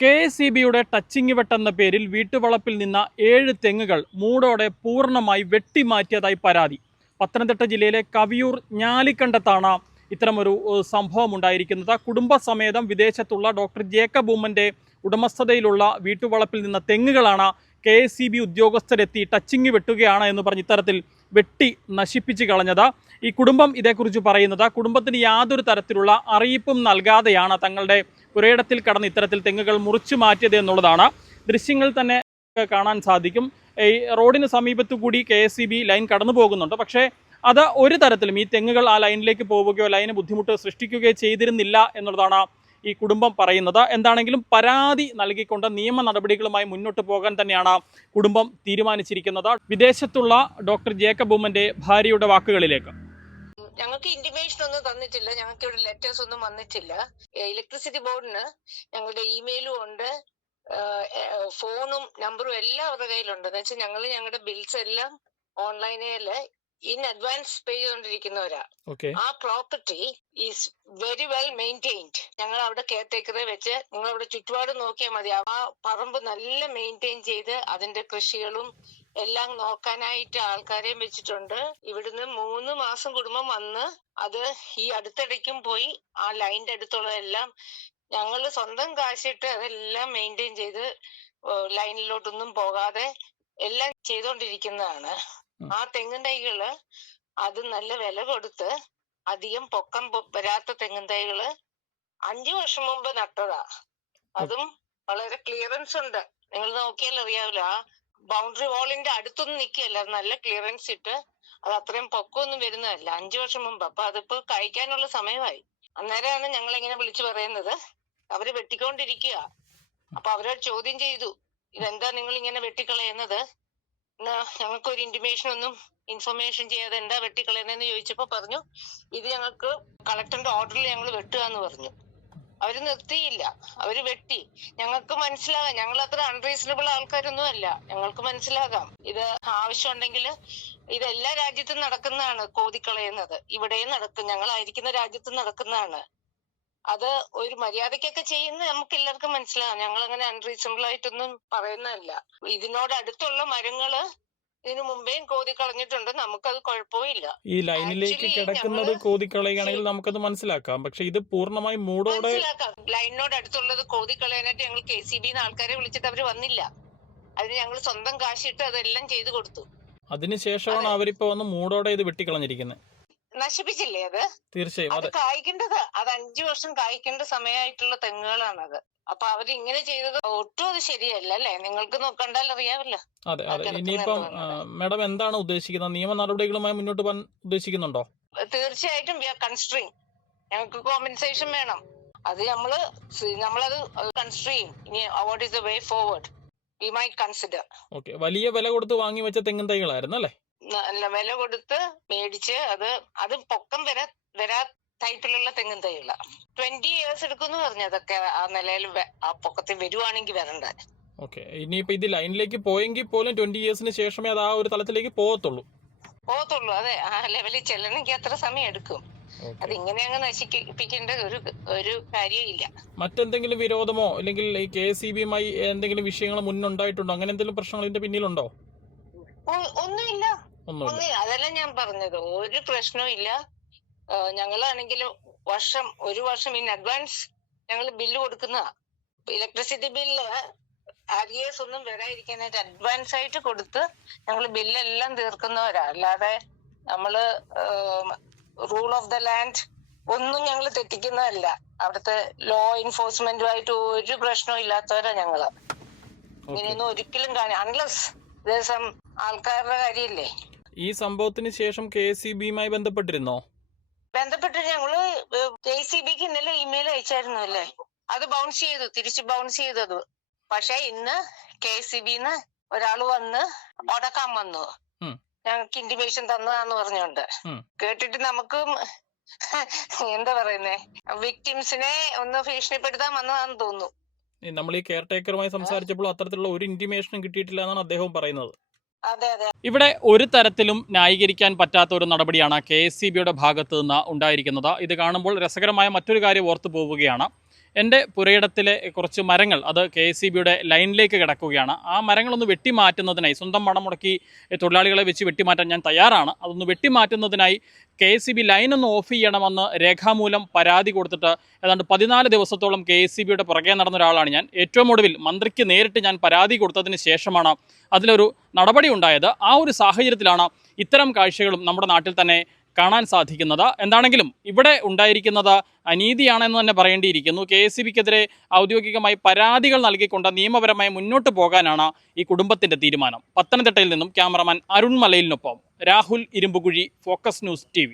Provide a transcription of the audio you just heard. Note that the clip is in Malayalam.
KSEBയുടെ ടച്ചിങ് വെട്ടെന്ന പേരിൽ വീട്ടുവളപ്പിൽ നിന്ന് 7 തെങ്ങുകൾ മൂടോടെ പൂർണ്ണമായി വെട്ടിമാറ്റിയതായി പരാതി. പത്തനംതിട്ട ജില്ലയിലെ കവിയൂർ ഞാലിക്കണ്ടത്താണ് ഇത്തരമൊരു സംഭവം ഉണ്ടായിരിക്കുന്നത്. കുടുംബസമേതം വിദേശത്തുള്ള ഡോക്ടർ ജേക്കബ് ഉമ്മന്റെ ഉടമസ്ഥതയിലുള്ള വീട്ടുവളപ്പിൽ നിന്ന് തെങ്ങുകളാണ് KSEB ഉദ്യോഗസ്ഥരെത്തി ടച്ചിങ് വെട്ടുകയാണ് എന്ന് പറഞ്ഞ് ഇത്തരത്തിൽ വെട്ടി നശിപ്പിച്ച് കളഞ്ഞത്. ഈ കുടുംബം ഇതേക്കുറിച്ച് പറയുന്നത് കുടുംബത്തിന് യാതൊരു തരത്തിലുള്ള അറിയിപ്പും നൽകാതെയാണ് തങ്ങളുടെ പുരയിടത്തിൽ കടന്ന് ഇത്തരത്തിൽ തെങ്ങുകൾ മുറിച്ചു മാറ്റിയത് എന്നുള്ളതാണ്. ദൃശ്യങ്ങൾ തന്നെ കാണാൻ സാധിക്കും. ഈ റോഡിന് സമീപത്തു കൂടി KSEB ലൈൻ കടന്നു പോകുന്നുണ്ട്. പക്ഷേ അത് ഒരു തരത്തിലും ഈ തെങ്ങുകൾ ആ ലൈനിലേക്ക് പോവുകയോ ലൈന് ബുദ്ധിമുട്ട് സൃഷ്ടിക്കുകയോ ചെയ്തിരുന്നില്ല എന്നുള്ളതാണ് ഈ കുടുംബം പറയുന്നത്. എന്താണെങ്കിലും പരാതി നൽകിക്കൊണ്ട് നിയമ നടപടികളുമായി മുന്നോട്ട് പോകാൻ തന്നെയാണ് കുടുംബം തീരുമാനിച്ചിരിക്കുന്നത്. വിദേശത്തുള്ള ഡോക്ടർ ജേക്കബ് ഉമ്മന്റെ ഭാര്യയുടെ വാക്കുകളിലേക്ക്. ഞങ്ങൾക്ക് ഇന്റിമേഷൻ ഒന്നും തന്നിട്ടില്ല, ഞങ്ങൾക്ക് ഇവിടെ ലെറ്റേഴ്സ് ഒന്നും വന്നിട്ടില്ല. ഇലക്ട്രിസിറ്റി ബോർഡിന് ഞങ്ങളുടെ ഇമെയിലും ഉണ്ട്, ഫോണും നമ്പറും എല്ലാം അവരുടെ കയ്യിലുണ്ട്. എന്ന് വെച്ചാൽ ഞങ്ങളുടെ ബിൽസ് എല്ലാം ഓൺലൈനില് ഇൻ അഡ്വാൻസ് പേ ചെയ്തുകൊണ്ടിരിക്കുന്നവരാ. ആ property is very well maintained. ഞങ്ങൾ അവിടെ കെയർ ടേക്കറെ വെച്ച് നിങ്ങൾ അവിടെ ചുറ്റുപാട് നോക്കിയാൽ മതി. ആ പറമ്പ് നല്ല മെയിൻറ്റെയിൻ ചെയ്ത് അതിന്റെ കൃഷികളും എല്ലാം നോക്കാനായിട്ട് ആൾക്കാരെയും വെച്ചിട്ടുണ്ട്. ഇവിടുന്ന് 3 മാസം കുടുംബം വന്ന് അത് ഈ അടുത്തിടയ്ക്കും പോയി ആ ലൈനിന്റെ അടുത്തുള്ളതെല്ലാം ഞങ്ങൾ സ്വന്തം കാശിട്ട് അതെല്ലാം മെയിൻറ്റെയിൻ ചെയ്ത് ലൈനിലോട്ടൊന്നും പോകാതെ എല്ലാം ചെയ്തുകൊണ്ടിരിക്കുന്നതാണ്. ആ തെങ്ങിൻ തൈകള് അത് നല്ല വില കൊടുത്ത് അധികം പൊക്കം വരാത്ത തെങ്ങിൻ തൈകള് 5 വർഷം മുമ്പ് നട്ടതാ. അതും വളരെ ക്ലിയറൻസ് ഉണ്ട്. നിങ്ങൾ നോക്കിയാൽ അറിയാവില്ല, ആ ബൗണ്ടറി വാളിന്റെ അടുത്തൊന്നും നിൽക്കുകയല്ല, നല്ല ക്ലിയറൻസ് ഇട്ട് അത് അത്രയും പൊക്കമൊന്നും വരുന്നതല്ല. 5 വർഷം മുമ്പ്. അപ്പൊ അതിപ്പോ കഴിക്കാനുള്ള സമയമായി. അന്നേരമാണ് ഞങ്ങൾ ഇങ്ങനെ വിളിച്ചു പറയുന്നത് അവര് വെട്ടിക്കൊണ്ടിരിക്കുക. അപ്പൊ അവരോട് ചോദ്യം ചെയ്തു, ഇതെന്താ നിങ്ങൾ ഇങ്ങനെ വെട്ടിക്കളയുന്നത്, ഞങ്ങൾക്കൊരു ഇൻഫർമേഷൻ ചെയ്യാതെ എന്താ വെട്ടിക്കളയുന്നതെന്ന് ചോദിച്ചപ്പോ പറഞ്ഞു, ഇത് ഞങ്ങൾക്ക് കളക്ടറിന്റെ ഓർഡറിൽ ഞങ്ങൾ വെട്ടുക എന്ന് പറഞ്ഞു. അവര് നിർത്തിയില്ല, അവര് വെട്ടി. ഞങ്ങൾക്ക് മനസ്സിലാകാം, ഞങ്ങൾ അത്ര അൺറീസണബിൾ ആൾക്കാരൊന്നും അല്ല, ഞങ്ങൾക്ക് മനസ്സിലാകാം. ഇത് ആവശ്യമുണ്ടെങ്കിൽ ഇത് എല്ലാ രാജ്യത്തും നടക്കുന്നതാണ്, കോതിക്കളയുന്നത് ഇവിടെയും നടക്കും, ഞങ്ങളായിരിക്കുന്ന രാജ്യത്തും നടക്കുന്നതാണ്. അത് ഒരു മര്യാദക്കൊക്കെ ചെയ്യുന്ന നമുക്ക് എല്ലാവർക്കും മനസ്സിലാകാം. ഞങ്ങൾ അങ്ങനെ അൺറീസണബിൾ ആയിട്ടൊന്നും പറയുന്നതല്ല. ഇതിനോട് അടുത്തുള്ള മരങ്ങള് ഇതിനു മുമ്പേയും കോതിക്കളഞ്ഞിട്ടുണ്ട്, നമുക്കത് കുഴപ്പമില്ല. ഈ ലൈനിലേക്ക് കിടക്കുന്നത് കോതിക്കളയുകയാണെങ്കിൽ നമുക്കത് മനസ്സിലാക്കാം. പക്ഷെ ഇത് പൂർണ്ണമായി മൂടോടെ മനസ്സിലാക്കാം. ലൈനിനോട് അടുത്തുള്ളത് കോതിക്കളയാനായിട്ട് ഞങ്ങൾ KSEB ആൾക്കാരെ വിളിച്ചിട്ട് അവര് വന്നില്ല. അതിന് ഞങ്ങൾ സ്വന്തം കാശിട്ട് അതെല്ലാം ചെയ്തു കൊടുത്തു. അതിനുശേഷമാണ് അവരിപ്പോ വന്ന് മൂടോടെ ഇത് വെട്ടിക്കളഞ്ഞിരിക്കുന്നത്. നശിപ്പിച്ചില്ലേ അത്? തീർച്ചയായും അത് കായ്ക്കേണ്ടത്, അത് 5 വർഷം കായ്ക്കേണ്ട സമയമായിട്ടുള്ള തെങ്ങുകളാണത്. അപ്പൊ അവര് ഇങ്ങനെ ചെയ്തത് ഒട്ടും അത് ശരിയല്ല അല്ലേ? നിങ്ങൾക്ക് കണ്ടാൽ അറിയാമല്ലോ. അതെ അതെ. ഇനിയിപ്പം മാഡം എന്താണ് ഉദ്ദേശിക്കുന്നത്? നിയമ നടപടികളുമായി മുന്നോട്ട് പോകാൻ ഉദ്ദേശിക്കുന്നുണ്ടോ? തീർച്ചയായിട്ടും വി ആർ കൺസിഡറിങ്. ഞങ്ങൾക്ക് കോമ്പൻസേഷൻ വേണം. അത് നമ്മളത് കൺസിഡർ ചെയ്യും. ഇനി what is the way forward V might consider. Okay. വലിയ വില കൊടുത്ത് വാങ്ങി വെച്ച തെങ്ങിൻ തൈകളായിരുന്നു അല്ലേ? നല്ല വില കൊടുത്ത് മേടിച്ച് അത് പൊക്കം വരാ ടൈപ്പിലുള്ള തെങ്ങിൻ തൈകള. 20 years എടുക്കുമെന്ന് പറഞ്ഞു. അതൊക്കെ ആ നിലയിൽ ആ പൊക്കത്തിൽ വരുവാണെങ്കിൽ വരണ്ട. ഓക്കെ. ഇനിയിപ്പോ ഇത് ലൈനിലേക്ക് പോയെങ്കിൽ പോലും 20 years ശേഷമേ അത് ആ ഒരു തലത്തിലേക്ക് പോകത്തുള്ളൂ. അതെ, ആ ലെവലിൽ ചെല്ലണമെങ്കിൽ അത്ര സമയം എടുക്കും. അത് ഇങ്ങനെ അങ്ങ് നശിപ്പിക്കേണ്ട ഒരു കാര്യമില്ല. മറ്റെന്തെങ്കിലും വിരോധമോ അല്ലെങ്കിൽ ഈ KSEBയുമായി എന്തെങ്കിലും വിഷയങ്ങൾ മുന്നുണ്ടായിട്ടുണ്ടോ? അങ്ങനെ എന്തെങ്കിലും പ്രശ്നങ്ങൾ ഇതിന്റെ പിന്നിലുണ്ടോ? ഒന്നുമില്ല. അതെല്ലാം ഞാൻ പറഞ്ഞത്, ഒരു പ്രശ്നവും ഇല്ല. ഞങ്ങളാണെങ്കിൽ ഒരു വർഷം ഇൻ അഡ്വാൻസ് ഞങ്ങൾ ബില്ല് കൊടുക്കുന്നതാ. ഇലക്ട്രിസിറ്റി ബില്ല് ആരിയേഴ്സ് ഒന്നും വരാതിരിക്കാനായിട്ട് അഡ്വാൻസ് ആയിട്ട് കൊടുത്ത് ഞങ്ങൾ ബില്ലെല്ലാം തീർക്കുന്നവരാ. അല്ലാതെ നമ്മള് റൂൾ ഓഫ് ദ ലാൻഡ് ഒന്നും ഞങ്ങൾ തെറ്റിക്കുന്നതല്ല. അവിടുത്തെ ലോ എൻഫോഴ്സ്മെന്റുമായിട്ട് ഒരു പ്രശ്നവും ഇല്ലാത്തവരാ ഞങ്ങള്. ഇങ്ങനെയൊന്നും ഒരിക്കലും അൺലെസ് ദിവസം ആൾക്കാരുടെ കാര്യമില്ലേ. ഈ സംഭവത്തിന് ശേഷം KSEBയുമായി ബന്ധപ്പെട്ടിരുന്നോ? ഞങ്ങള് KSEBക്ക് ഇന്നലെ ഇമെയിൽ അയച്ചായിരുന്നു അല്ലേ, അത് തിരിച്ച് ബൗൺസ് ചെയ്തത്. പക്ഷെ ഇന്ന് KSEBന്ന് ഒരാള് വന്ന് മുടക്കാൻ വന്നു, ഞങ്ങൾക്ക് ഇന്റിമേഷൻ തന്നതാന്ന് പറഞ്ഞോണ്ട്. കേട്ടിട്ട് നമുക്ക് എന്താ പറയുന്നേ, വിക്ടിംസിനെ ഒന്ന് ഭീഷണിപ്പെടുത്താൻ വന്നതാന്ന് തോന്നുന്നു. നമ്മൾ ഈ കെയർ ടേക്കറുമായി സംസാരിച്ചപ്പോൾ അത്തരത്തിലുള്ള ഒരു ഇന്റിമേഷനും കിട്ടിയിട്ടില്ല എന്നാണ് അദ്ദേഹം പറയുന്നത്. അതെ. ഇവിടെ ഒരു തരത്തിലും ന്യായീകരിക്കാൻ പറ്റാത്ത ഒരു നടപടിയാണ് KSEBയുടെ ഭാഗത്തു നിന്ന് ഉണ്ടായിരിക്കുന്നത്. ഇത് കാണുമ്പോൾ രസകരമായ മറ്റൊരു കാര്യം ഓർത്തു പോവുകയാണ്. എൻ്റെ പുരയിടത്തിലെ കുറച്ച് മരങ്ങൾ അത് KSEBയുടെ ലൈനിലേക്ക് കിടക്കുകയാണ്. ആ മരങ്ങളൊന്ന് വെട്ടിമാറ്റുന്നതിനായി സ്വന്തം പണം മുടക്കി തൊഴിലാളികളെ വെച്ച് വെട്ടിമാറ്റാൻ ഞാൻ തയ്യാറാണ്. അതൊന്ന് വെട്ടിമാറ്റുന്നതിനായി KSEB ലൈനൊന്ന് ഓഫ് ചെയ്യണമെന്ന് രേഖാമൂലം പരാതി കൊടുത്തിട്ട് ഏതാണ്ട് 14 ദിവസത്തോളം KSEBയുടെ പുറകെ നടന്ന ഒരാളാണ് ഞാൻ. ഏറ്റവും ഒടുവിൽ മന്ത്രിക്ക് നേരിട്ട് ഞാൻ പരാതി കൊടുത്തതിന് ശേഷമാണ് അതിലൊരു നടപടി ഉണ്ടായത്. ആ ഒരു സാഹചര്യത്തിലാണ് ഇത്തരം കാഴ്ചകളും നമ്മുടെ നാട്ടിൽ തന്നെ കാണാൻ സാധിക്കുന്നത്. എന്താണെങ്കിലും ഇവിടെ ഉണ്ടായിരിക്കുന്നത് അനീതിയാണെന്ന് തന്നെ പറയേണ്ടിയിരിക്കുന്നു. KSEBക്കെതിരെ ഔദ്യോഗികമായി പരാതികൾ നൽകിക്കൊണ്ട് നിയമപരമായി മുന്നോട്ട് പോകാനാണ് ഈ കുടുംബത്തിന്റെ തീരുമാനം. പത്തനംതിട്ടയിൽ നിന്നും ക്യാമറമാൻ അരുൺ മലയിലിനൊപ്പം Rahul Irumbukuzhi, focus news TV.